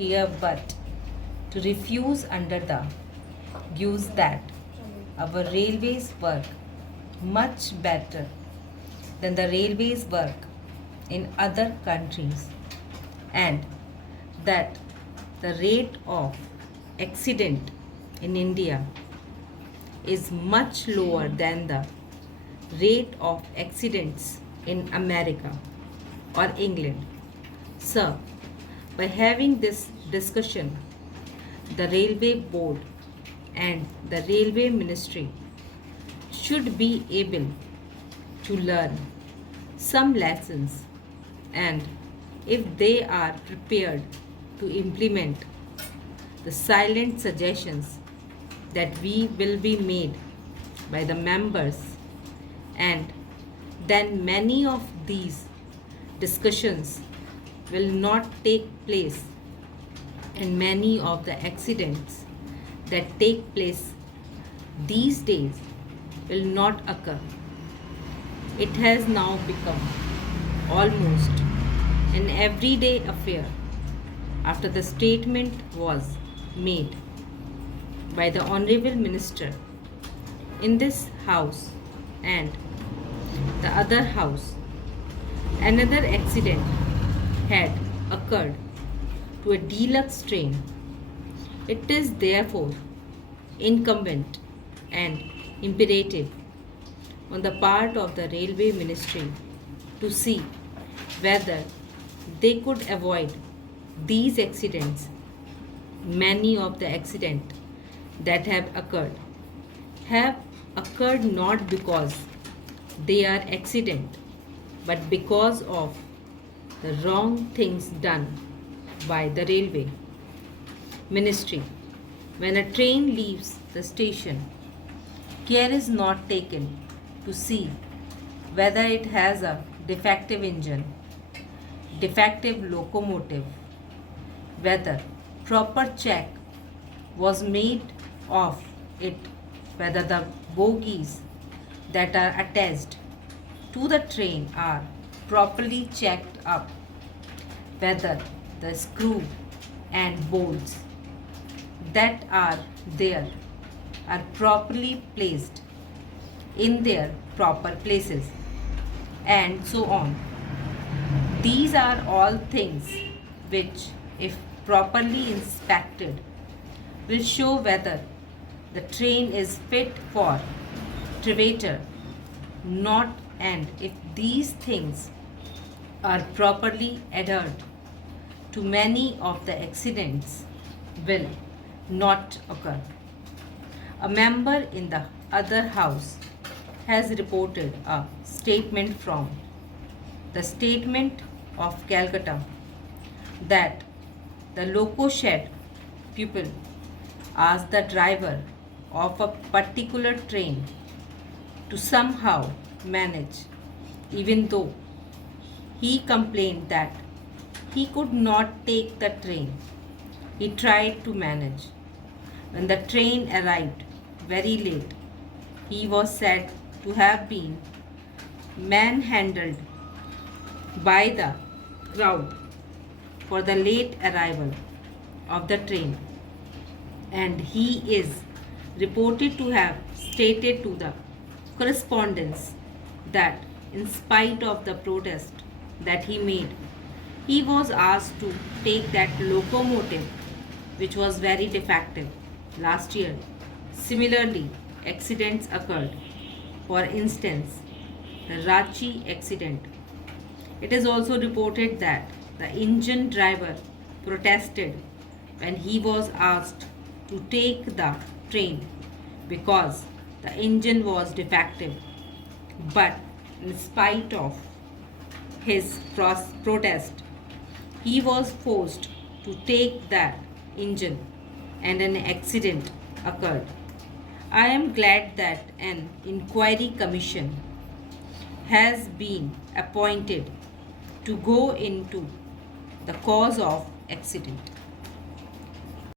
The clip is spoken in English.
here but to refuse under the guise that our railways work much better than the railways work in other countries, and that the rate of accident in India is much lower than the rate of accidents in America or England. Sir, by having this discussion, the Railway Board and the Railway Ministry should be able to learn some lessons, and if they are prepared to implement the silent suggestions that we will be made by the members, and then many of these discussions will not take place, and many of the accidents that take place these days will not occur. It has now become almost an everyday affair after the statement was made by the Honorable Minister in this House and the other House. Another accident had occurred to a deluxe train. It is therefore incumbent and imperative on the part of the Railway Ministry to see whether they could avoid these accidents. Many of the accidents that have occurred not because they are accident but because of the wrong things done by the railway ministry. When a train leaves the station, care is not taken to see whether it has a defective engine, defective locomotive, whether proper check was made of it, whether the bogies that are attached to the train are properly checked up, whether the screw and bolts that are there are properly placed in their proper places, and so on. These are all things which, if properly inspected, will show whether the train is fit for travel, not, and if these things are properly adhered to, many of the accidents will not occur. A member in the other house has reported a statement from the Statement of Calcutta that the loco shed pupil asked the driver of a particular train to somehow manage, even though he complained that he could not take the train. He tried to manage. When the train arrived very late, he was said to have been manhandled by the crowd for the late arrival of the train, and he is reported to have stated to the correspondence that in spite of the protest that he made, he was asked to take that locomotive which was very defective. Last year, similarly, accidents occurred. For instance, the Ranchi accident. It is also reported that the engine driver protested when he was asked to take the train because the engine was defective. But in spite of his protest, he was forced to take that engine and an accident occurred. I am glad that an inquiry commission has been appointed to go into the cause of accident.